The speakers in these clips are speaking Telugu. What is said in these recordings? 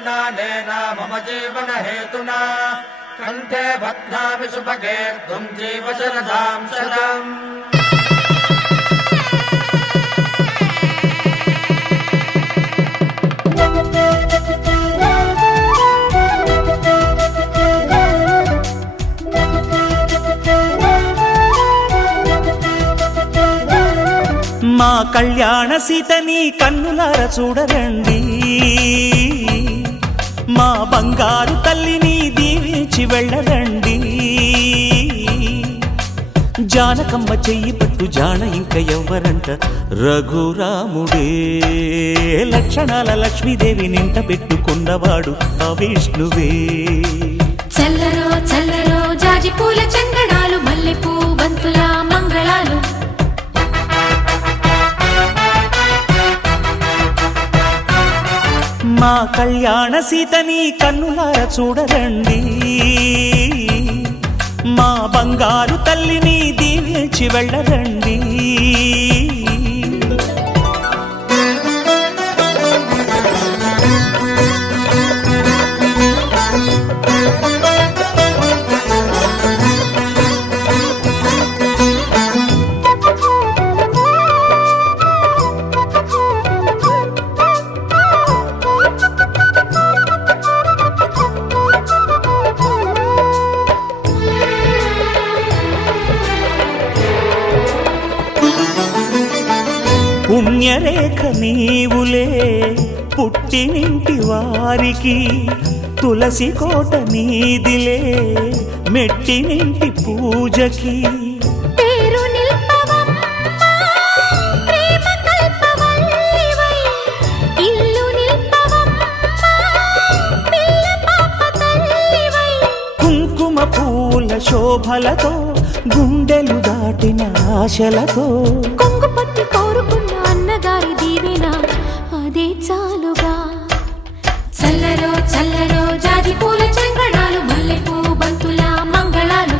हेतुना मम जीवन हेतुना कंठे बध्नामि सुभगे त्वं जीव शरदां शरम्। మా కళ్యాణ సీతని కన్నులార చూడరండి, మా బంగారు తల్లిని దీవించి వెళ్ళరండి. జానకమ్మ చెయ్యి పట్టు జాన ఇంక ఎవ్వరంట, రఘురాముడే లక్షణాల లక్ష్మీదేవి నింట పెట్టుకున్నవాడు ఆ విష్ణువే. చల్లరో చల్లరో జాజి పూల చందనాలు, మల్లెపూ బంతుల మంగళాలు. మా కళ్యాణ సీతని కన్నులార చూడరండి, మా బంగారు తల్లిని దీవించి వెళ్ళరండి. పుణ్యరేఖ నీవులే పుట్టినింటి వారికి, తులసి కోట నీదిలే మెట్టినింటి పూజకి. పేరు నిల్పవమ్మా ప్రేమ కల్పవల్లివై, ఇల్లు నిల్పవమ్మా పిల్ల పాప తల్లివై. కుంకుమ పూల శోభలతో గుండెలు దాటిన ఆశలతో, కొంగు పట్టి కోరుకున్న అన్నగారి దీవెన అదే చాలుగా. చల్లరో చల్లరో జాజి పూల చంగడాలు, మల్లెపూ బంతుల మంగళాలు.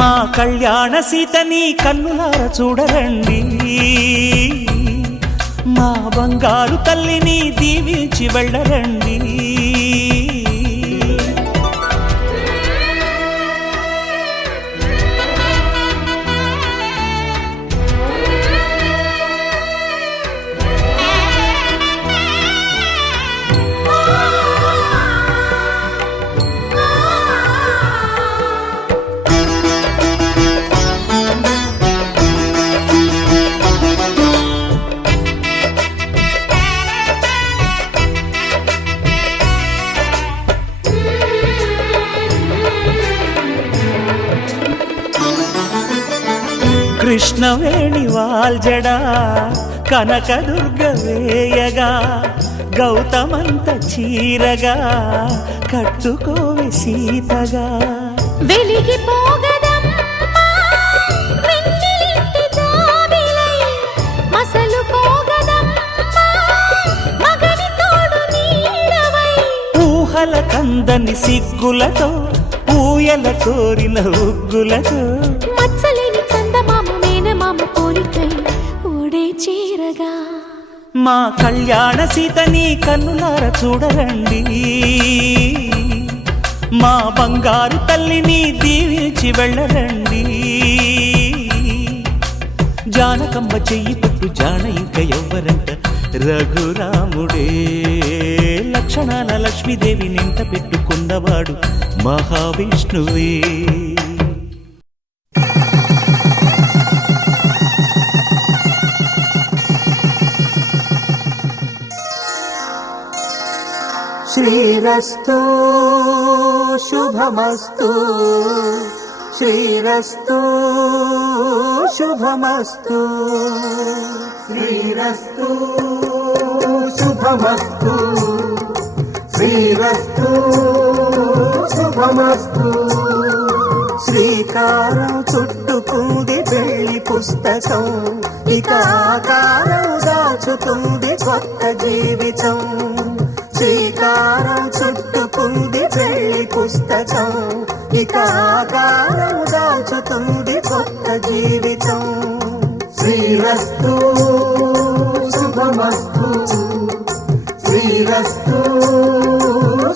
మా కళ్యాణ సీతని కన్నులార చూడరండి, మా బంగారు తల్లిని దీవించి వెళ్ళరండి. కృష్ణవేణి వాల్జడా కనకదుర్గ వేయగా, గౌతమంత చీరగా కట్టుకోవి సీతగా. వెలిగిపోగదమ్మా వెన్నెలింటి జాబిలై, మసలుకోగదమ్మా మగని తోడు నీడవై. ఊహల కందని సిగ్గులతో ఊయల కోరిన ఉగ్గులతో, మచ్చలేని చందమామ మేనమామ పోలికై ఓడే చీరగా. మా కళ్యాణ సీతని కన్నులార చూడరండి, మా బంగారు తల్లిని దీవించి వెళ్ళరండి. జానకమ్మ చెయ్యి పట్టు జాన ఇంక ఎవ్వరంట, రఘురాముడే లక్షణాల లక్ష్మీదేవి నింట పెట్టుకున్నవాడు మహావిష్ణువే. శ్రీరస్తు శుభమస్తు, శ్రీరస్తు శుభమస్తు, శ్రీరస్తు శుభమస్తు, శ్రీరస్తు శుభమస్తు. శ్రీకారం చుట్టుకుంది పెళ్లి పుస్తకం, ఇక ఆకారం దాచుతుంది కొత్త జీవితం. శ్రీకారం చుట్టుకుంది పెళ్లి పుస్తకం, ఇక ఆకారం దాచుతుంది కొత్త జీవితం. శ్రీరస్తు శుభమస్తు శ్రీరస్తు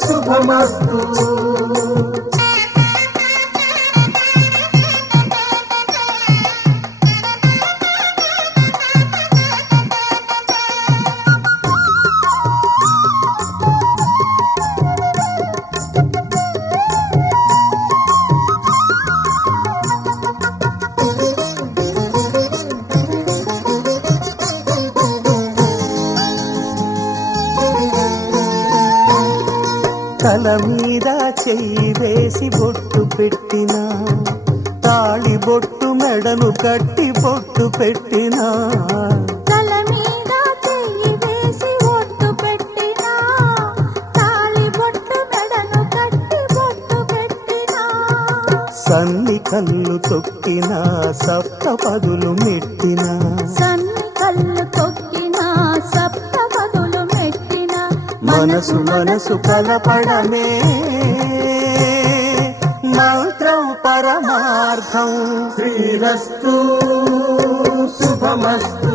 శుభమస్తు తల మీద చెయ్యి వేసి బొట్టు పెట్టినా తాళి బొట్టు మెడను కట్టి బొట్టు పెట్టినా తల మీద చెయ్యి వేసి బొట్టు పెట్టినా తాళి బొట్టు మెడను కట్టి బొట్టు పెట్టినా సన్ని కళ్ళు తొక్కినా సప్త పదులు మెట్టినా సన్ని కళ్ళు తొక్కినా సప్త పదులు మెట్టినా మనసు మనసు కలపడమే మంత్రం పరమార్థం శ్రీరస్తు శుభమస్తు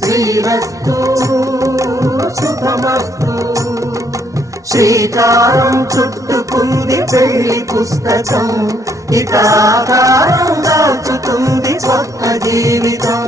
శ్రీరస్తు శుభమస్తు శ్రీకారం చుట్టుకుంది పెళ్లి పుస్తకం ఇక ఆకారం దాచుతుంది కొత్త జీవితం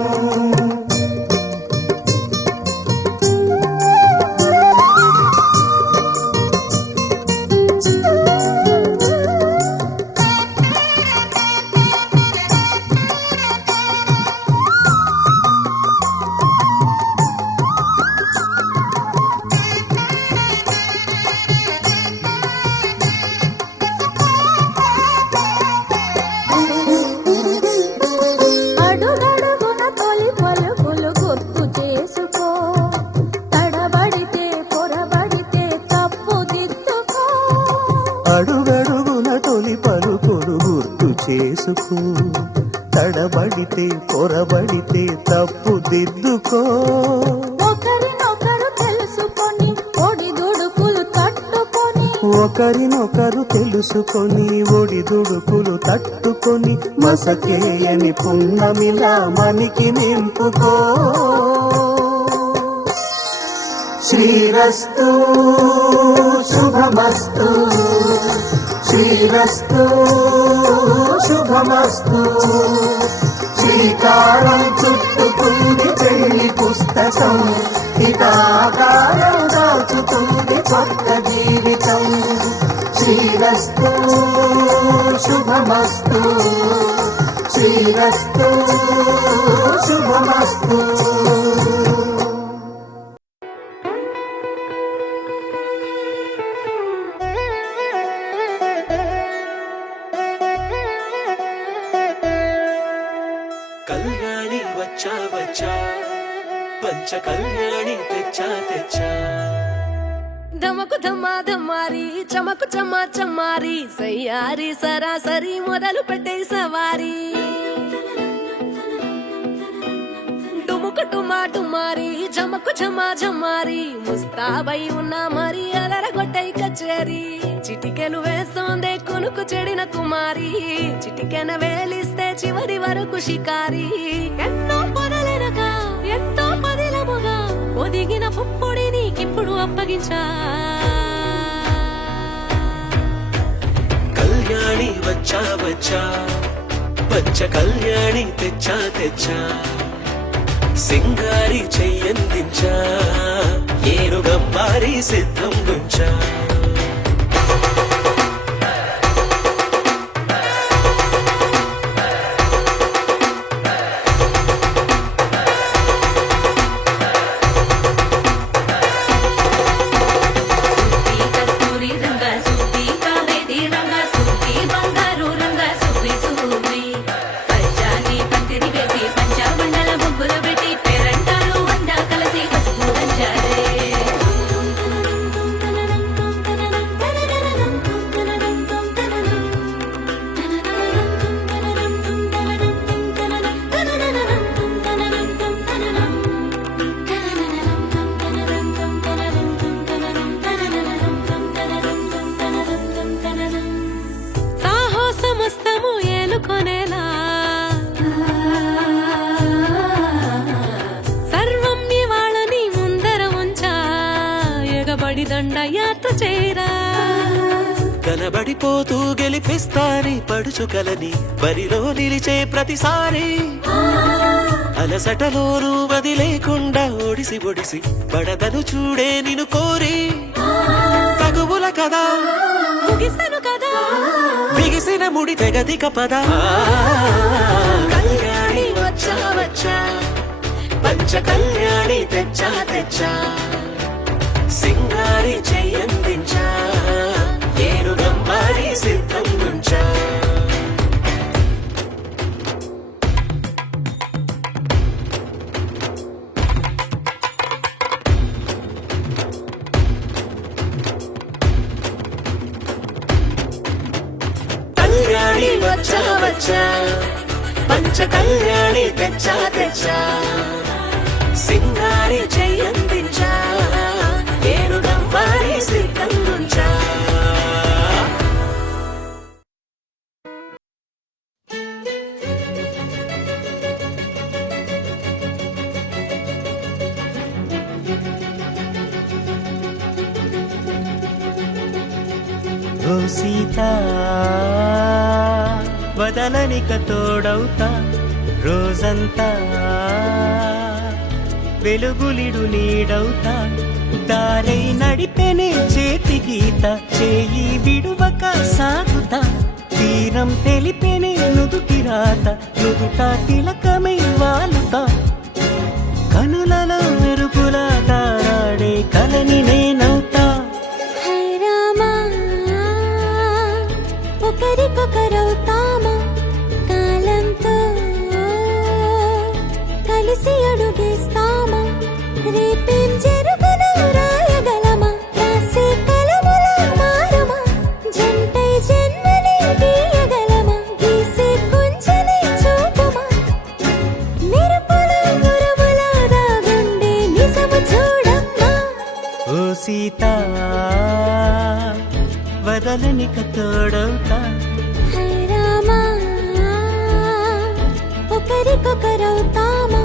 అడుగడుగున తొలి పలుకులు గుర్తు చేసుకో తడబడితే పొరబడితే తప్పు దిద్దుకో అడుగడుగున తొలి పలుకులు గుర్తు చేసుకో తడబడితే పొరబడితే తప్పు దిద్దుకో ఒకరినొకరు తెలుసుకొని ఒడిదుడుకులు తట్టుకొని ఒకరినొకరు తెలుసుకొని ఒడిదుడుకులు తట్టుకొని మసకేయని పున్నమిలా మనికి నింపుకో శ్రీరస్తు శుభమస్తు శ్రీరస్తు శుభమస్తు శ్రీకారం చుట్టుకుంది పెళ్లి పుస్తకం ఇక ఆకారం దాచుతుంది కొత్త జీవితం శ్రీరస్తు శుభమస్తు శ్రీరస్తు శుభమస్తు కళ్యాణి వచ్చా వచ్చా పంచ కళ్యాణి తెచ్చా తెచ్చా ధమకు ధమా ధమారి చమకు చమా చమారి సయ్యారి సరాసరి మొదలు పెట్టే సవారి డుముకు టుమా టుమారి చమకు ఝమా ఝమారి ముస్తాబై ఉన్నా మరి అదరగొట్టై కచేరి చిటికెను వేస్తోందే కొనుకు చెడిన కుమారి చిటికెన వేలిస్తే చివరి వరకు షికారి ఎన్నో పొదలెనగా ఎంతో పదిలముగా ఒదిగిన పుప్పొడి నీకిప్పుడు అప్పగించా కళ్యాణి వచ్చా వచ్చా పంచ కళ్యాణి తెచ్చా తెచ్చా సింగారి చెయ్యందించా ఏనుగంబారి సిద్ధం గుంచా దండయాత్ర చేరా కనబడిపోతూ గెలిపిస్తాని పడుచు కలని బరిలో నిలిచే ప్రతిసారి అలసటలోనూ వదిలేకుండా ఒడిసి ఒడిసి పడతను చూడే నిన్ను కోరి తగువుల కదా ముగిసను కదా బిగిసిన ముడి తెగదిక పద కళ్యాణి వచ్చా వచ్చా పంచ కళ్యాణి తెచ్చా తెచ్చా సింగారి చెయ్యందించా ఏను గమ్మారి సిద్ధం నుంచా కళ్యాణి వచ్చా వచ్చా పంచ కళ్యాణి తెచ్చా తెచ్చా సింగారి చెయ్యందించా ఏను గమ్మారి సిద్ధం నుంచా ఓ సీత వదలనిక తోడవుతా రోజంతా వెలుగులిడు నీడవుతా దారై నడిపెనే చేతి గీత చేయి విడువక సాగుతా తీరం తెలిపెనే నుదుటి రాత నుదుట తిలకమై వాలుతా కనులలో మెరుపులా తారాడే కలని నేనవుతా హై రామా ఒకరికొకరవుతామా కాలంతో కలిసి అడుగేస్తామా రేపేం జరుగును రాయగలమా రాసే కలములా మారమా జంటై జన్మని గీయగలమా గీసే కొంచెని చూపుమా మెరుపుల మురుముల దాగుండే నిజము చూడమ్మా ఓ సీత వదలనిక తోడవుతా హై రామా ఒకరికొకరవుతామా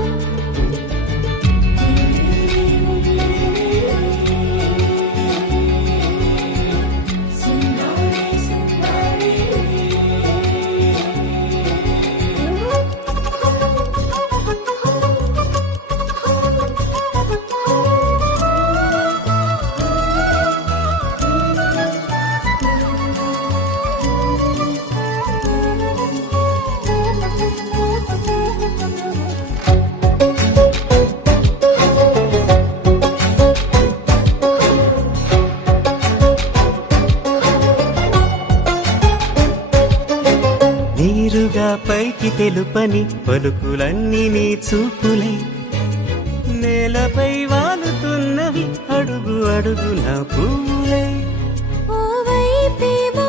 నీరుగా పైకి తెలుపని పలుకులన్నీ నీ చూపులై నేలపై వాలుతున్నవి అడుగు అడుగున పువ్వులై ఓ వైపేమో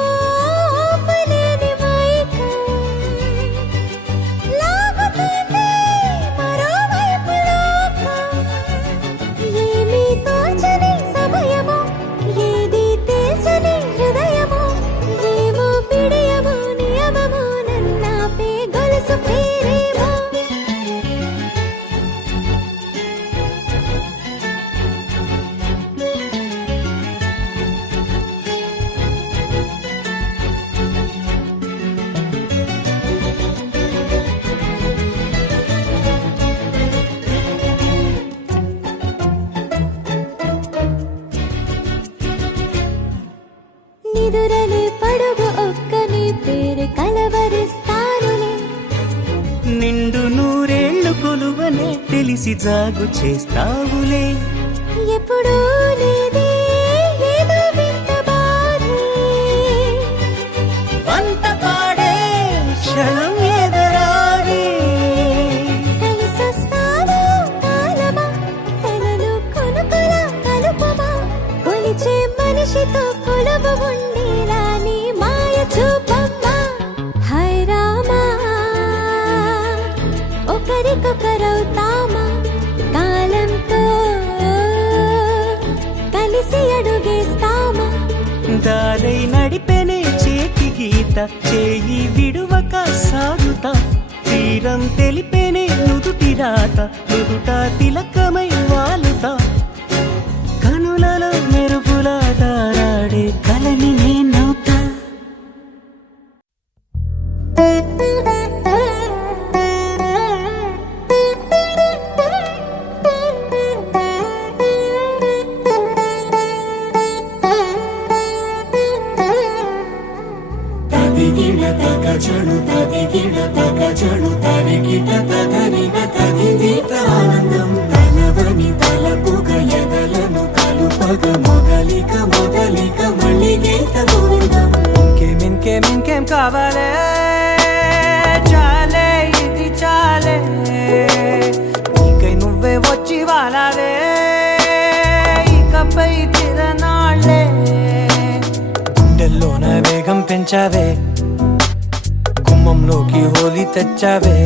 ఆపలేని మైకం లాగుతుంది మరోవైపు లోకం ఏమీ తోచని సమయమో ఏది తేల్చని హృదయమో ఏమో పిడియమో నియమమో నన్నాపే గొలుసు పేరేమో నిదురలే పడుగు ఒక్కని పేరు కలవరిస్తానులే నిండు నూరేళ్లు కొలువనే తెలిసి జాగు చేస్తావులే ఎప్పుడూ లేదే ఏదో వింత బాధే వంత పాడే క్షణం ఎదరాగే కలిసొస్తావో కాలమా తనలు కొనుకొల కలుపమా కొలిచే మనిషితో కొలువు ఉండేలా నీ మాయ చూపమ్మా హై రామా ఒకరికొకరవుతామా కాలంతో కలిసి అడుగేస్తామా దారై నడిపెనే చేతి గీత చేయి విడువక సాగుతా తీరం తెలిపెనే నుదుటి రాత నుదుట తిలకమై వాలుతా కనులలో మెరుపుల పాడే కలని నేనవుతా. తదిగిడ తగ చెడు తదిగిడ తగ చెడు తరిగిట తదరిన తదిదీత ఆనందం తలవని తలపుగ ఎదలను కలుపగ మొదలిక మొదలిక మళ్ళీ గీత గోవిందం. ఇంకేం కావాలే చాలే ఇది చాలే నీకై నువ్వే వచ్చి వాలావే ఇకపై తిరనాళ్ళే గుండెల్లోన వేగం పెంచావే గుమ్మంలోకి హోలీ తెచ్చావే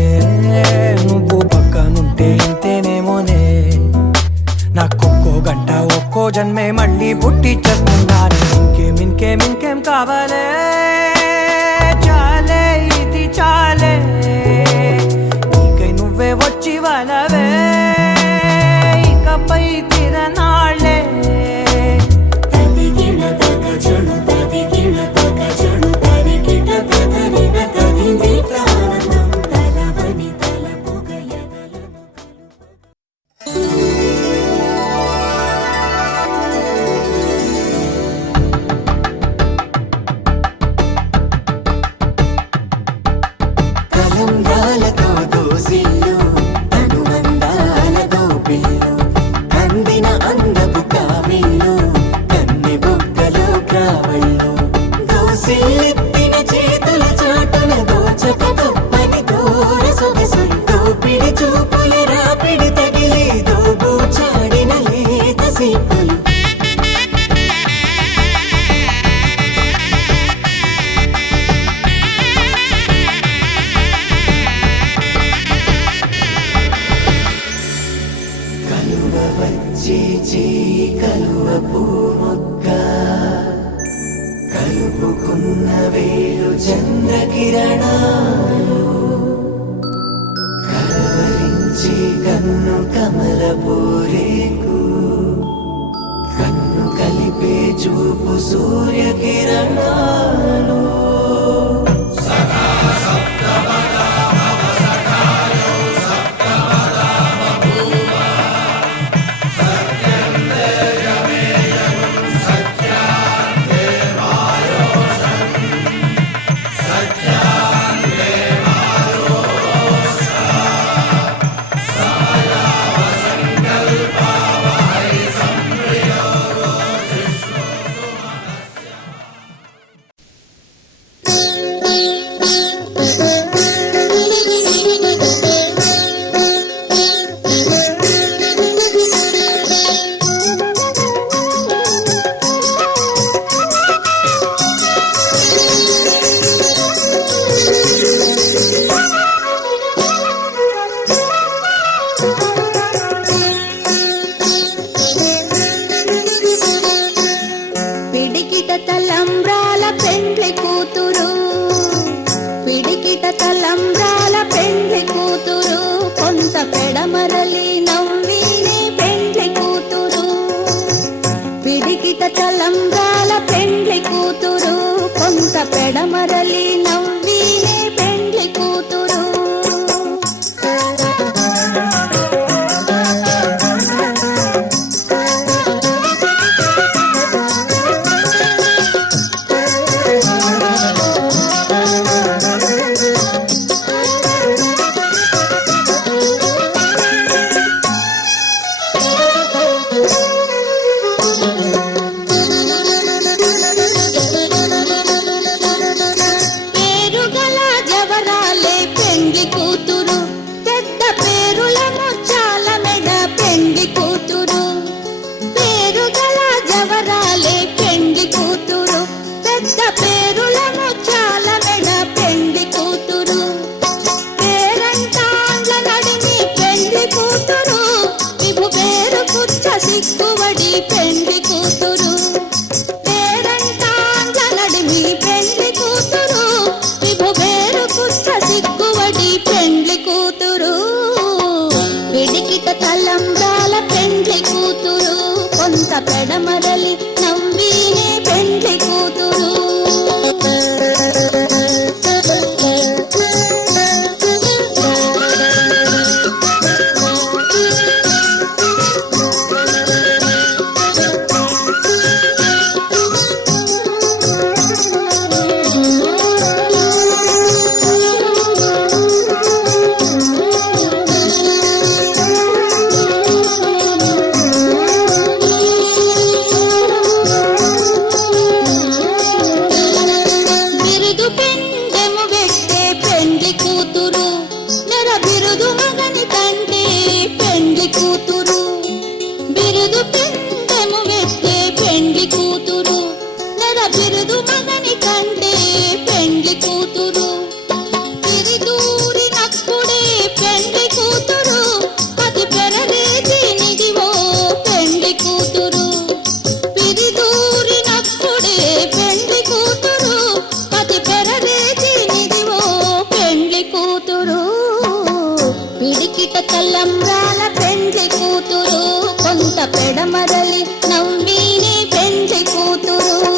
నువ్వు పక్కనుంటే ఇంతేనేమోనే నాకొక్కో గంట ఒక్కో జన్మే మళ్ళీ పుట్టి చేస్తున్నాను. ఇంకేం కావాలే చాలే ఇది చాలే నీకై నువ్వే వచ్చి వాలవే ఇకపై తిరనాళ్ళే. తదిగిడ తగ చెడు తదిగిడ తగ చెడు తరిగిట తదరిన తదిదీత ఆనందం తలవని తలపుగ ఎదలను కలంబ్రాలతో దోసిల్లు అనుబంధాలతో పిల్లు అందిన అందపు కావిళ్ళు కన్నె బొక్కలో కావళ్ళు దోసిల్లెత్తిన చేతుల చాటున దోచక తప్పని దూర సొగసులు దోపిడి చూపుల రాపిడి తగిలి దోబూచాడిన లేత సీపులు. కలువ వచ్చే చేయి కలువ పూమొక్క కలుపుకున్న వేలు చంద్రకిరణాలు కలవరించే కన్ను కమల పూరేకు కన్ను కలిపే చూపు సూర్యకిరణాలు. పిడికిట తలంబ్రాల పెండ్లి కూతురు పిడికిట తలంబ్రాల పెండ్లి కూతురు కొంత పెడమరలి నవ్వినే పెండ్లి కూతురు పిడికిట తలంబ్రాల పెండ్లి కూతురు కొంత పెడమరలి నవ్వినే పెండ్లి కూతురు. పేరుగల జవరాలే పెండ్లి కూతురు పెద్ద పేరుల ముచ్చాల మెడ పెండ్లి కూతురు పేరుగల జవరాలే పెండ్లి కూతురు పెద్ద పేరుల ముచ్చాల మెడ పెండ్లి కూతురు పేరంటాండ్ల నడిమి పెండ్లి కూతురు ఇవు పేరు కుచ్చ సిక్కువడి పెండ్లి కూతురు పేరంటాండ్ల నడిమి పెండ్లి కూతురు ఇవు పేరు కుచ్చ సిక్కువడి పెండ్లి కూతురు పిడికిట తలంబ్రాల పెండ్లి కూతురు కొంత పెడమరలి నవ్వినే పెండ్లి పిడికిట తలంబ్రాల పెండ్లి కూతురు కొంత పెడమరలి నవ్వీనే పెండ్లి కూతురు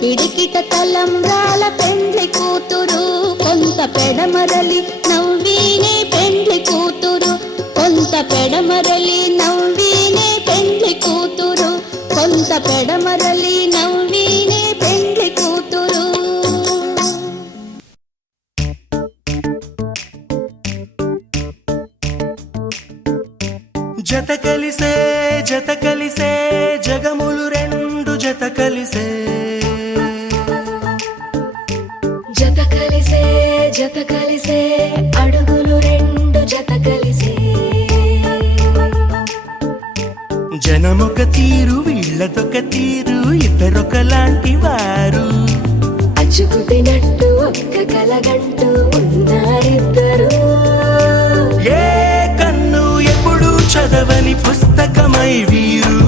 పిడికిట తలంబ్రాల పెండ్లి కూతురు కొంత పెడమరలి నవ్వీనే పెండ్లి కూతురు కొంత పెడమరలి నవ్వీనే పెండ్లి కూతురు కొంత పెడమరలి నవ్వీనే పెండ్లి కూతురు జత కలిసే జగములు రెండు జత కలిసే జత కలిసే అడుగులు రెండు జత కలిసే జనమొక తీరు వీళ్ళదొక తీరు ఇద్దరొకలాంటి వారు అచ్చుకు తినట్టు ఒక్క కలగంటూ ఉన్నారిద్దరు ఏ కన్ను ఎప్పుడు చదవని పుస్తకమై వీరు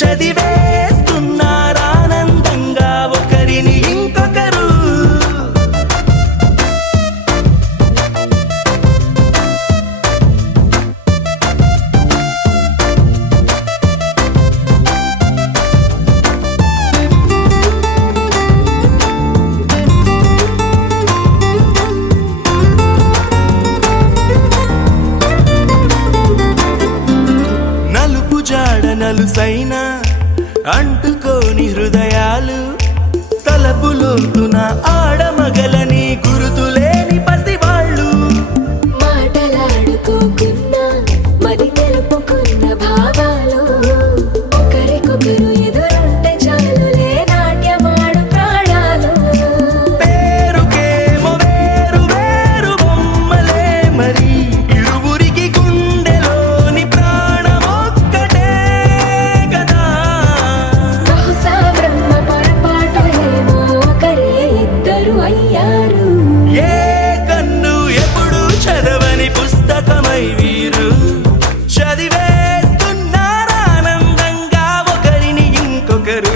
చదివేస్తున్నారానందంగా ఒకరిని ఇంకొకరు నలుసైన అంటుకోని హృదయాలు తలపులోతున ఆడమగలని గురుతులేని పసివాళ్ళు మాటలాడుకోకున్నా మరి తెలుపుకున్న భావాలు ఒకరికొకరు ఎదురుంటే చాలులే నాట్యమాడు ప్రాణాలు పేరుకేమో వేరు వేరు బొమ్మలే మరి ఇరువురికి గుండెలోని ప్రాణమొక్కటే కదా బహుశా బ్రహ్మ పొరపాటు ఏమో ఒకరే ఇద్దరు అయ్యారు ఏ కన్ను ఎప్పుడు చదవని పుస్తకమై వీరు చదివేస్తున్నారానందంగా ఒకరిని ఇంకొకరు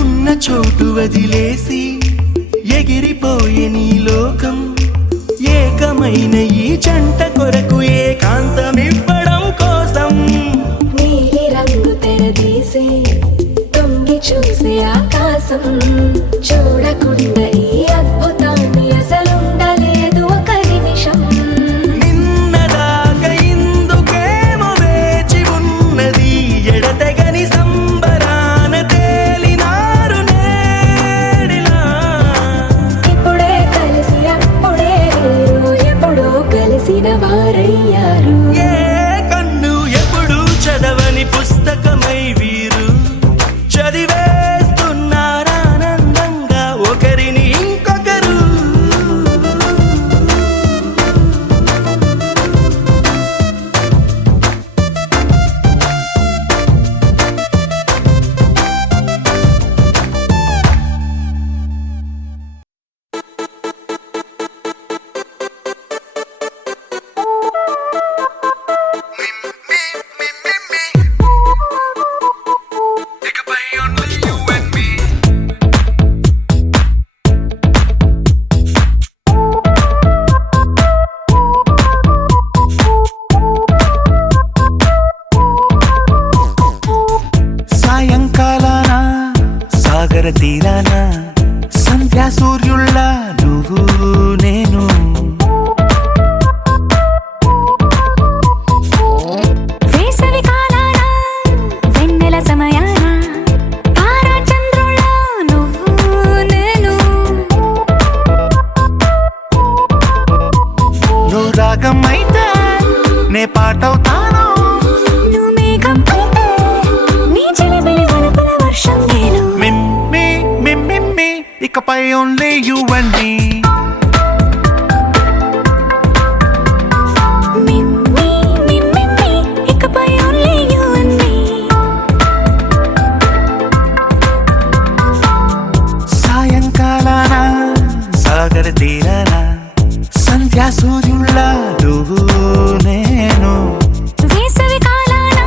ఉన్న చోటు వదిలేసి ఎగిరిపోయే నీ లోకం ఏకమైన ఈ జంట కొరకు ఏకాంతమివ్వడం కోసం నీలి రంగు తెరదీసే తొంగి చూసే ఆకాశం చూడకుండా ఈ అద్భుతాన్ని అసలుండలేదు ఒక నిమిషం నిన్నదాకా ఇందుకేమో వేచి ఉన్నది ఎడతెగని సంబరాన తేలినారు నేడిలా ఇప్పుడే కలిసి అప్పుడే వేరు ఎప్పుడో కలిసిన వారయ్యారు ఏ కన్ను ఎప్పుడు చదవని పుస్తకమై వీరు చదివేస్తున్నారానందంగా ఒకరిని ఇంకొకరు రాగం అయితే నే పాటవుతాను. నువ్వు మేఘం అయితే నీ చిలిపిలి వలపుల వర్షం నేను. మిమ్మి మిమ్మి ఇకపై ఓన్లీ యు అండ్ మీ. సాయంకాలాన సాగర తీరాన సంధ్యా సూర్యుళ్ళ నువ్వు నేను. వేసవి కాలాన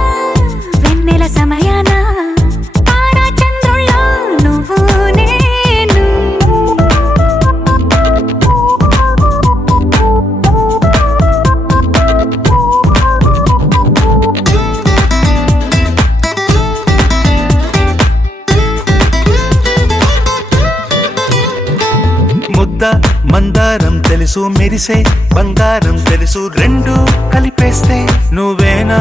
వెన్నెల సమయాన తారా చంద్రుళ్ళ నువ్వు నేను. ముద్ద మందారం తెలుసు, మెరిసే బంగారం తెలుసు, రెండు కలిపేస్తే నువ్వేనా.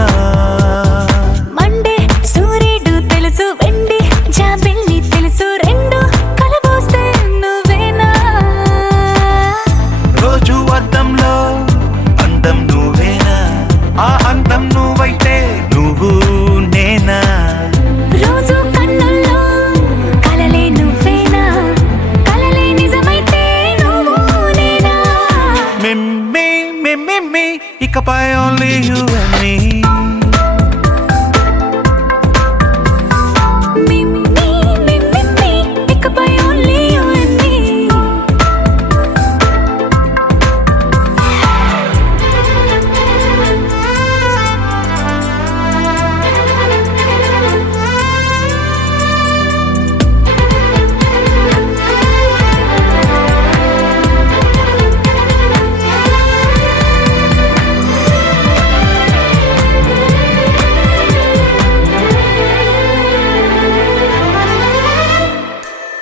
మండే సూర్యుడు తెలుసు, వెండి జాబిల్లి తెలుసు, రెండు కలబోస్తే నువ్వేనా. రోజు అద్దంలో అందం నువ్వేనా, ఆ అందం నువ్వైతే నువ్వు నేనా. రోజు కన్నుల్లో కలలే నువ్వేనా, కలలే నిజమైతే నువ్వు నేనా. మిమ్మి మిమ్మి ఇకపై ఓన్లీ యు అండ్ మీ. మిమ్మి మిమ్మి ఇకపై ఓన్లీ యు అండ్ మీ.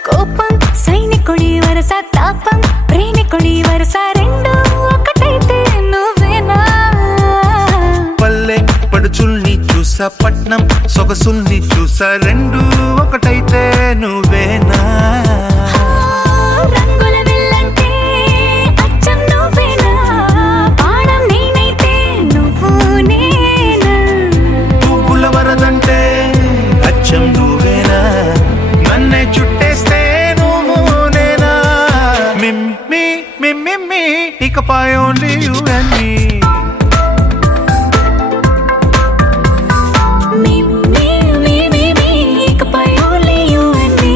కోపం సైనికుడి వరస, తాపం ప్రేమికుడి వరస, రెండు ఒకటైతే నువ్వేనా. పల్లె పడుచుల్ని చూసా, పట్నం సొగసుల్ని చూసా, రెండు ఒకటైతే నువ్వేనా. రంగుల విల్లంటే అచ్చం నువ్వేనా, బాణం నేనైతే నువ్వు నేనా. పువ్వుల వరదంటే అచ్చం నువ్వేనా, నన్నే చుట్టేస్తే నువ్వు నేనా. మిమ్మి మిమ్మి ఇకపై ఓన్లీ యు అండ్ మీ. మిమ్మి మిమ్మి ఇకపై ఓన్లీ యు అండ్ మీ.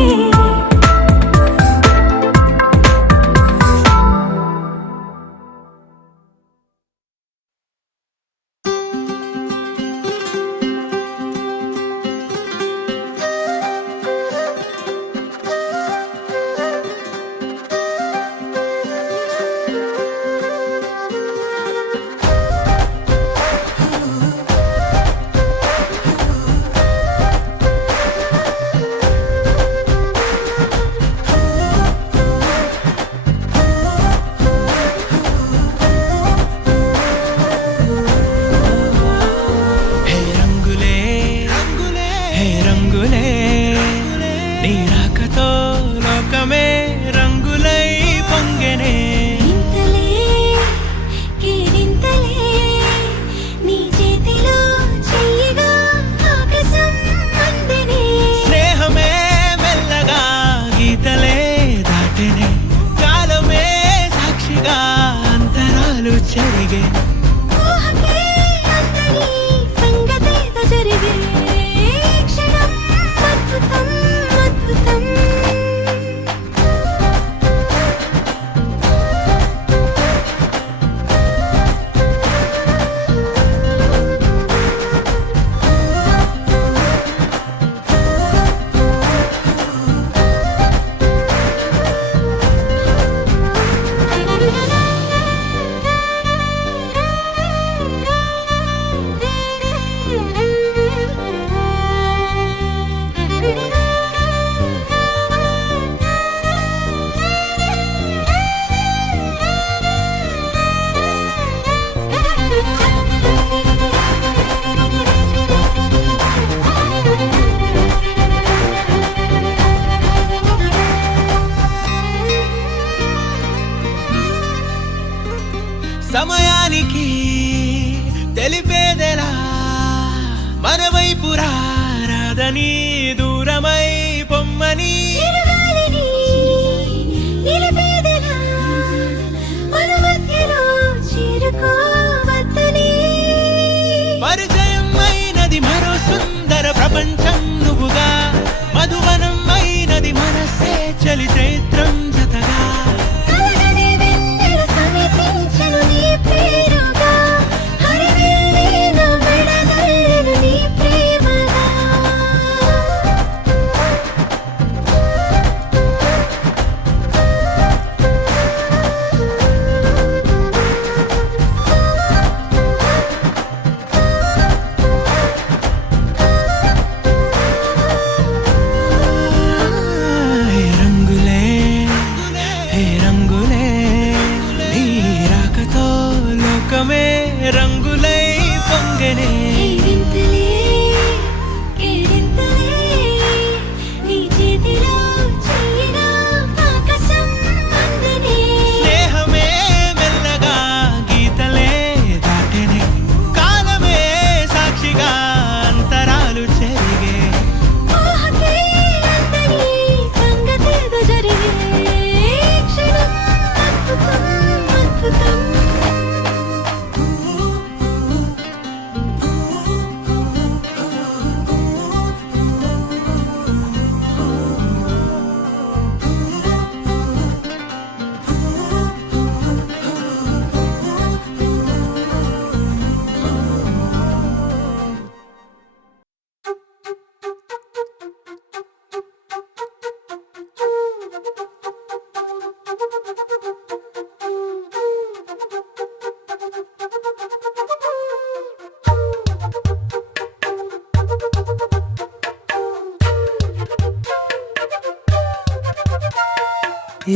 హే రంగులే రంగులే, హే రంగులే, నీ రాకతో లోకమే రంగులై పొంగెనే. ఇంతలే కేరింతలే నీ చేతిలో చెయ్యగా ఆకాశం అందెనే. స్నేహమే మెల్లగా గీతలే దాటెనే, కాలమే సాక్షిగా అంతరాలు చెరిగే. ఊహకే అందరి సంగతేదో జరిగే క్షణం అద్భుతం అద్భుతం. లోకానికి తెలిపేదెలా మన వైపు రాదని దూరమై పొమ్మని చిరుగాలిని నిలిపేదెలా మన మధ్యలో చేరుకోవద్దని పరిచయం అయినది మరో సుందర ప్రపంచం నువ్వుగా మధువనం అయినది మనసే చలి చైత్రం జతగా కలగని వెన్నెల సమీపించను నీ పేరుగా హరివెల్లి నా మెడనల్లను నీ ప్రేమగా హే రంగులే హే రంగులే నీ రాకతో లోకమే రంగులై పొంగనే వింతలే కేరింతలే నీ చేతిలో చెయ్యినా ఆకాశం అందనే స్నేహమే మెల్లగా గీతలే దాటెనే కాలమే సాక్షిగా అంతరాలు చెరిగే ఊహకే అందని సంగతేదో జరిగే క్షణం అద్భుతం అద్భుతం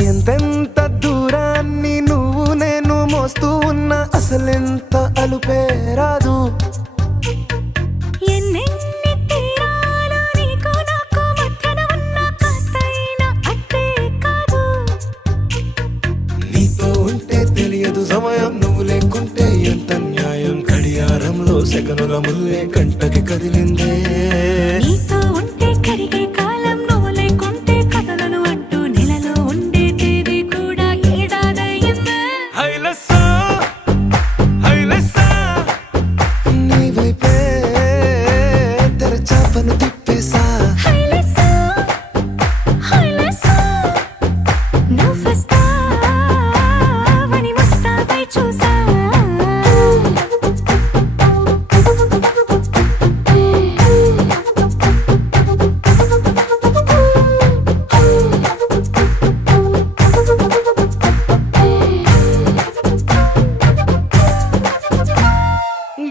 ఎంతెంత దూరాన్ని నువ్వు నేను మోస్తూ ఉన్నా అసలెంత అలుపే రాదు ఎన్నెన్ని తీరాలు నీకు నాకు మధ్యన ఉన్న కాస్తైనా అట్టే కాదు నీతో ఉంటే తెలియదు సమయం నువ్వు లేకుంటే ఎంత న్యాయం గడియారంలో సెకనుల ముల్లే కంటకి కదిలిందే నీతో ఉంటే కరిగే కాలం నువ్వు లేకుంటే కథలను అంటూ నెలలో ఉండే తేదీ కూడా ఏడాదయ్యిందే హైలసా నీ వైపే తెరచాపను తిప్పేసా హైలెస్సా హైలెస్సా నువ్వొస్తావని ముస్తాబై చూసా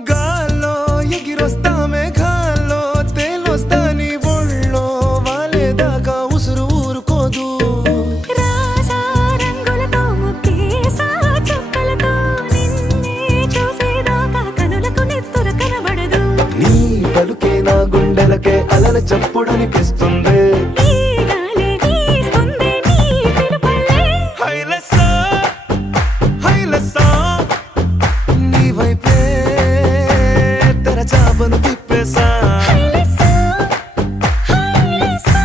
గాల్లో ఎగిరొస్తా మేఘాల్లో తేలొస్తా నీ ఒళ్ళో వాలేదాకా ఉసురు ఊరుకోదు రాజా రంగులతో ముక్కేసా చుక్కలతో నిన్నే చూసేదాకా కనులకు నెత్తుర కనబడదు నీ పలుకే నా గుండెలకే అలల చప్పుడనిపిస్తుంది ఈ గాలి వీస్తుంది నీ పిలుపులే హైలసా నీ వైపే తెరచాపను తిప్పేసా హైలెస్సా హైలెస్సా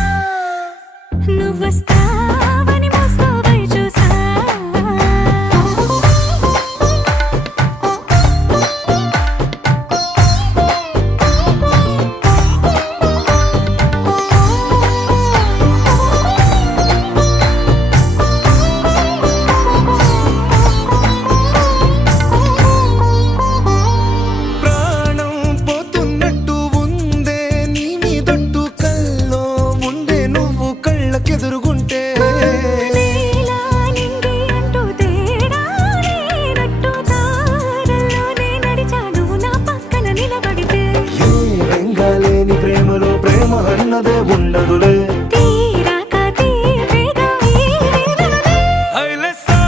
నువ్వొస్తావని ముస్తాబై చూసా ప్రాణం పోతున్నట్టు ఉందే నీ మీదొట్టు కల్లో ఉండే నువ్వు కళ్ళకెదురుగుంటే నీలా నింగి అంటూ తేడా లేనట్టు దారుల్లోనే నడిచా నువ్వు నా పక్కన నిలబడితే ఏ బెంగాలేని ప్రేమలో ప్రేమ అన్నదే ఉండదులే తీరాక తీపిగా ఈ వేదనలే హైలసా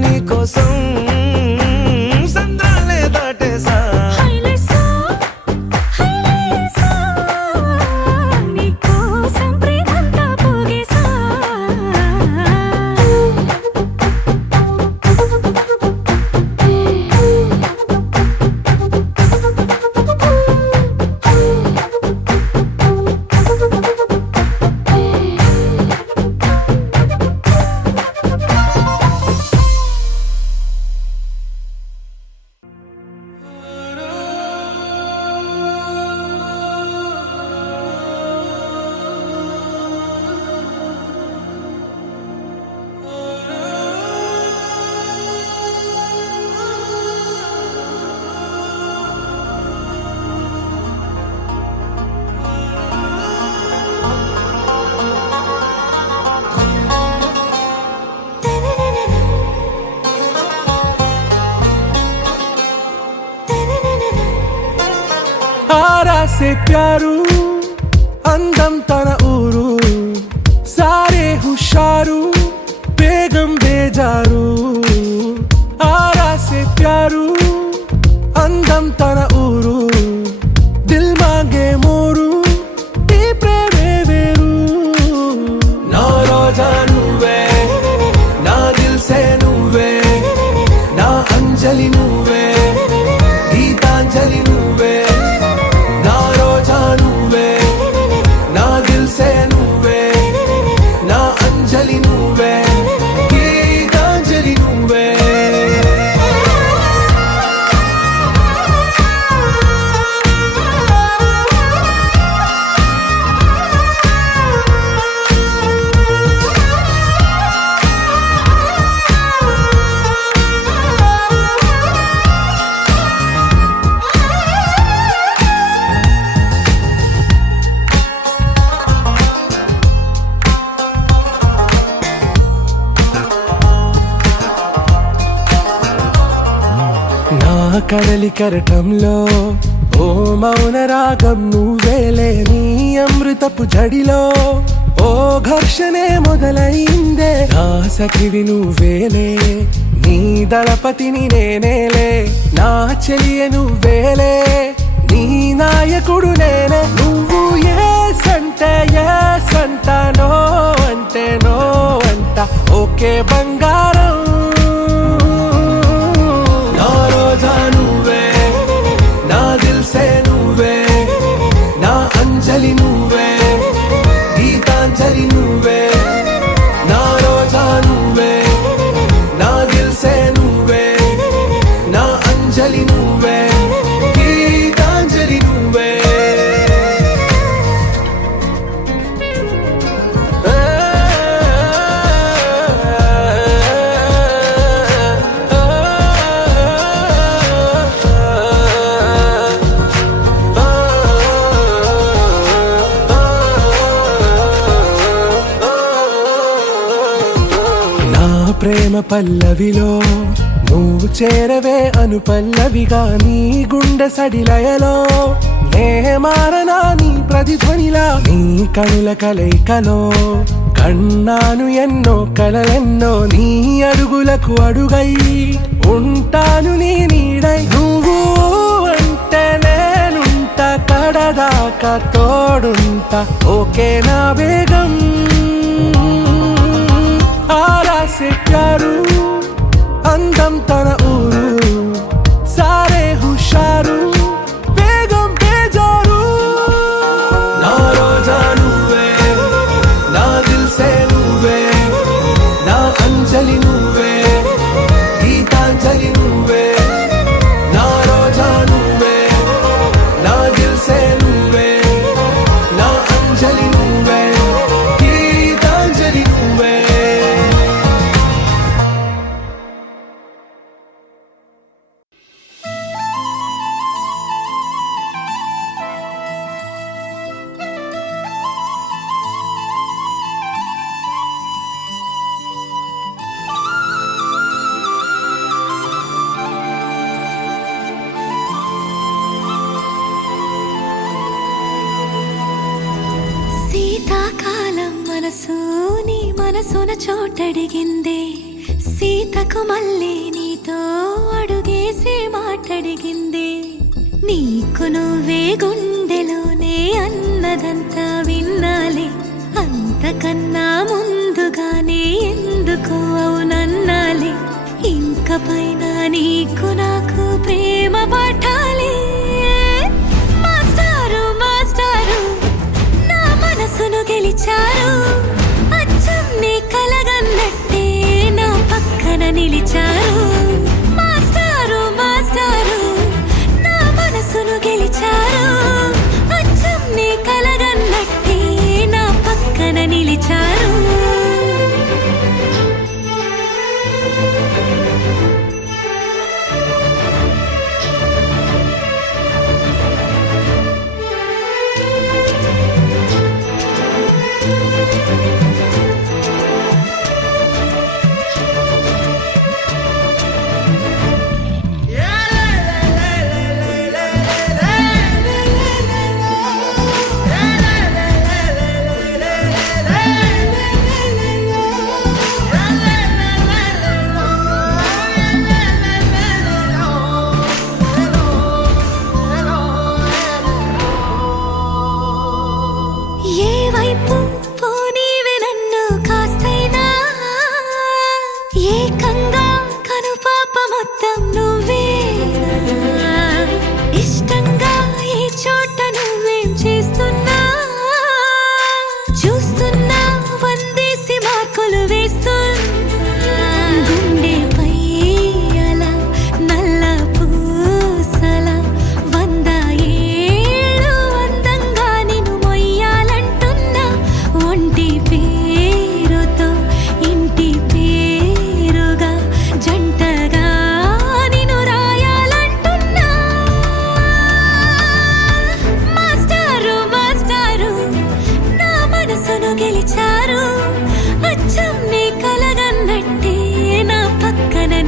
నీకోసం సంద్రాలే దాటేసా హైలెస్సా హైలెస్సా నీకోసం ప్రేమంతా పోగేసా ఆరాసే ప్యారు అందం తన ఊరు సారే హుషారు బేగం బేజారు ఆరాసే ప్యారు అందం తన ఊరు దిల్ మాంగే మోరు ఈ ప్రేమే వేరు నా రోజా నువ్వే నా దిల్ సే నువ్వే నా అంజలి నువ్వే గీతాంజలి నువ్వే నా రోజా నువ్వే నా దిల్ సే నువ్వే నా అంజలి నువ్వే గీతాంజలి నువ్వే నా కడలి కరటంలో ఓ మౌన రాగం నువ్వేలే నీ అమృతపు జడిలో ఓ ఘర్షణే మొదలైందే నా సఖివి నువ్వేలే నీ దళపతిని నేనేలే నా చెలియ నువ్వేలే నీ నాయకుడు నేనే నువ్వు ఏ సంట నో అంటే నో అంట ఓకే బంగారం నా రోజా నువ్వే నా దిల్ సే నువ్వే నా అంజలి నువ్వే గీతాంజలి నువ్వే నా రోజా నువ్వే నా దిల్ సే నువ్వే నా అంజలి నువ్వే గీతాంజలి నువ్వే నా ప్రేమ పల్లవిలో నువ్వు చేరవే అను పల్లవిగా నీ గుండె సడిలయలో నే మారనా నీ ప్రతిధ్వనిలా నీ కనుల కలయికలో కన్నాను ఎన్నో కలలెన్నో నీ అడుగులకు అడుగై ఉంటాను నీ నీడై నువ్వు అంటే నేనుంట కడదాకా తోడుంటా ఓకే నా బేగం ఆరాసే ప్యారు అందం తన ఊరు సారే హుషారు బేగం బేజారు నా రోజా నువ్వే నా దిల్ సే నువ్వే నా అంజలి నువ్వే గీతాంజలి నువ్వే నా రోజా నువ్వే నా దిల్ సే నువ్వే నా అంజలి నువ్వే గీతాంజలి నువ్వే శీతాకాలం మనసు నీ మనసున చోటడిగిందే సీతకు మళ్ళీ నీతో అడుగేసి మాటడిగిందే నీకు నువ్వే గుండెలోనే అన్నదంతా విన్నాలే అంతకన్నా ముందుగానే ఎందుకు అవునన్నాలే ఇంక పైన నీకు నాకు ప్రేమ పాఠాలే మాస్టారు మాస్టారు నా మనసును గెలిచారు అచ్చం నీ కలగన్నట్టే నా పక్కన నిలిచారు మాస్టారు మాస్టారు నా మనసును గెలిచారు అచ్చం నీ కలగన్నట్టే నా పక్కన నిలిచారు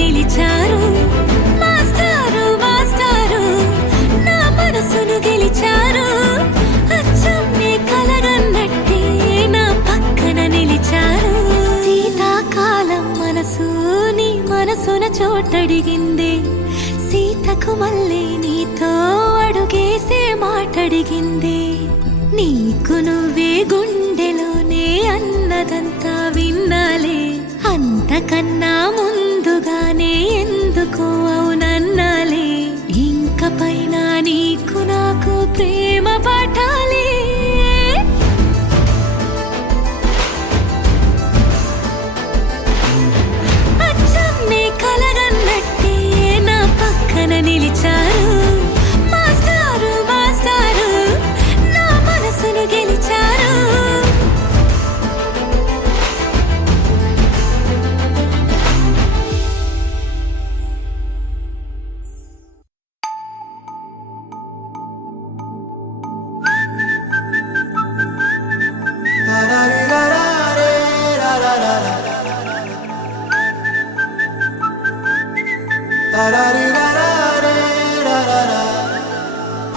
నిలిచారు. మాస్టారు మాస్టారు నా మనసును గెలిచారు. అచ్చం నీ కలగన్నట్టే నా పక్కన నిలిచారు. శీతాకాలం మనసు నీ మనసున చోటడిగింది. సీతకు మళ్ళీ నీతో అడుగేసే మాటడిగింది. నీకు నువ్వే గుండెలోనే అన్నదంతా విన్నాలే. అంతకన్నా ముందుగానే ఎందుకో అవునన్నాలే. ఇంక పైన నీకు నాకు ప్రేమ పాఠాలే. అచ్చం నీ కలగన్నట్టే నా పక్కన నిలిచారు. మాస్టారు మాస్టారు నా మనసును గెలిచారు.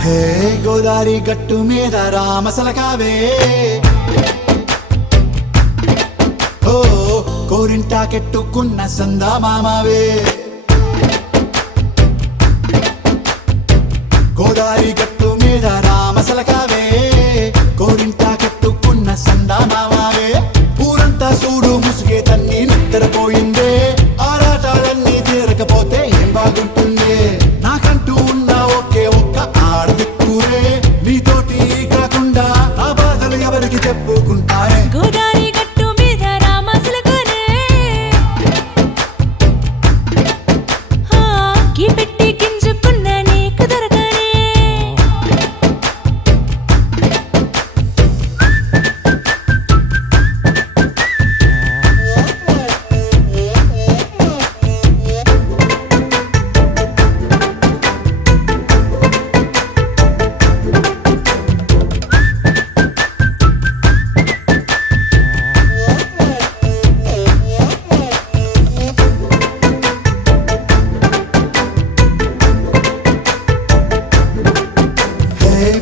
హే గోదారి గట్టు మీద రామసలకావే. ఓ కోరింటాకెట్టుకున్న సందామామావే. గోదారి గట్టు మీద రామసలకావే. కోరింటాకెట్టుకున్న సందామామావే. ఊరంతా చూడు ముసుగే తన్ని నిద్రపోయిందే. ఆరాటాలన్నీ తీరకపోతే ఏం బాగుంటుందే. నాకంటూ ఉన్న ఒకే ఒక్క ఆడదిక్కురే. నీతోటి కాకుండా నా బాధలు ఎవరికి చెప్పుకుంటారే. గోదారి గట్టు మీద రామసలకునే కి పెట్టి గింజుకున్న నీకు దొరకనే.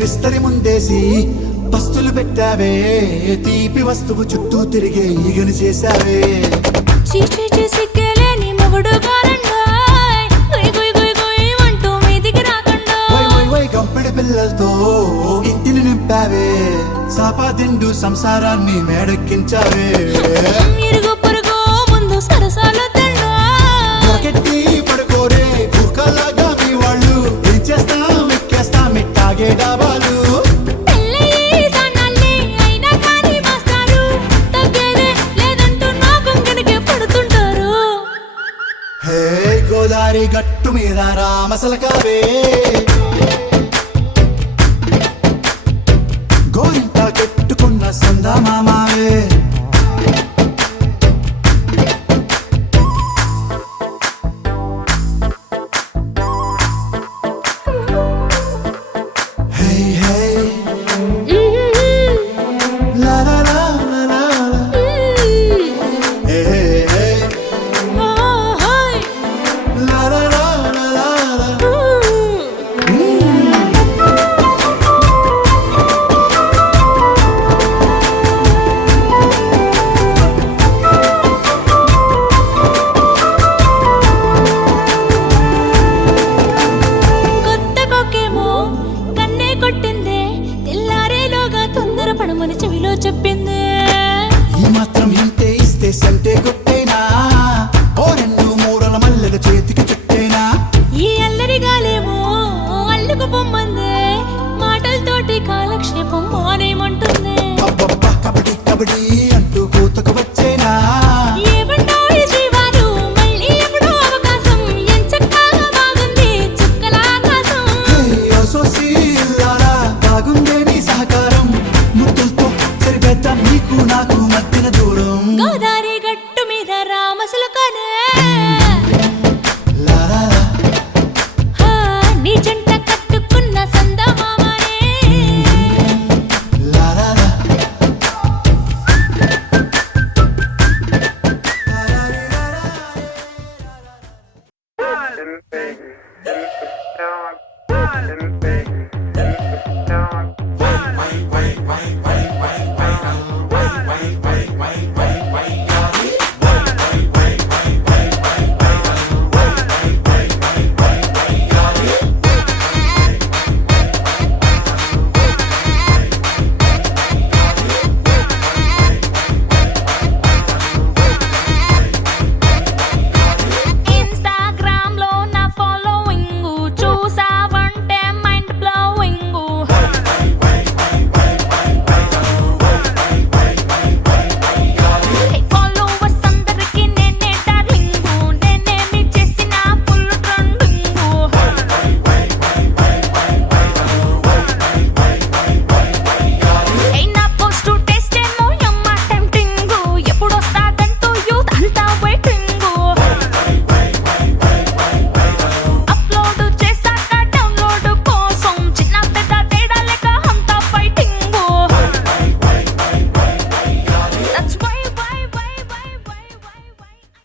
విస్తరి ముందేసి పస్తులు పెట్టావే. తీపి వస్తువు చుట్టూ తిరిగే ఈగను చేశావే. చీచీ సిగ్గలేని మొగుడు కారండాయ్. గుయ్ గుయ్ గుయ్ గుయ్ అంటూ మీదికి రాకుండా. వై వై వై గంపెడి పిల్లలతో ఇంటిని నింపావే. సాపాదిండు సంసారాన్ని మేడెక్కించావే. ఇరుగు పొరుగు ముందు సరసాలు తండా. పొరకెట్టి పడుకోరే కుక్కలాగా మీ వాళ్ళు. ఏం చేస్తాం ఎక్కేస్తాం ఇట్టాగే డాబాలు. పెళ్ళయి దానాలే అయినా కానీ మాస్టారు. తగ్గేదే లేదంటూ నా కొంగనికే పడుతుంటారు. హే గోదారి గట్టు మీద రామసలకావే. గోరింటా కెట్టుకున్న సందామామావే. హే హే లా లా లా లా లా లా. హే హే హే లా లా లా లా లా లా. in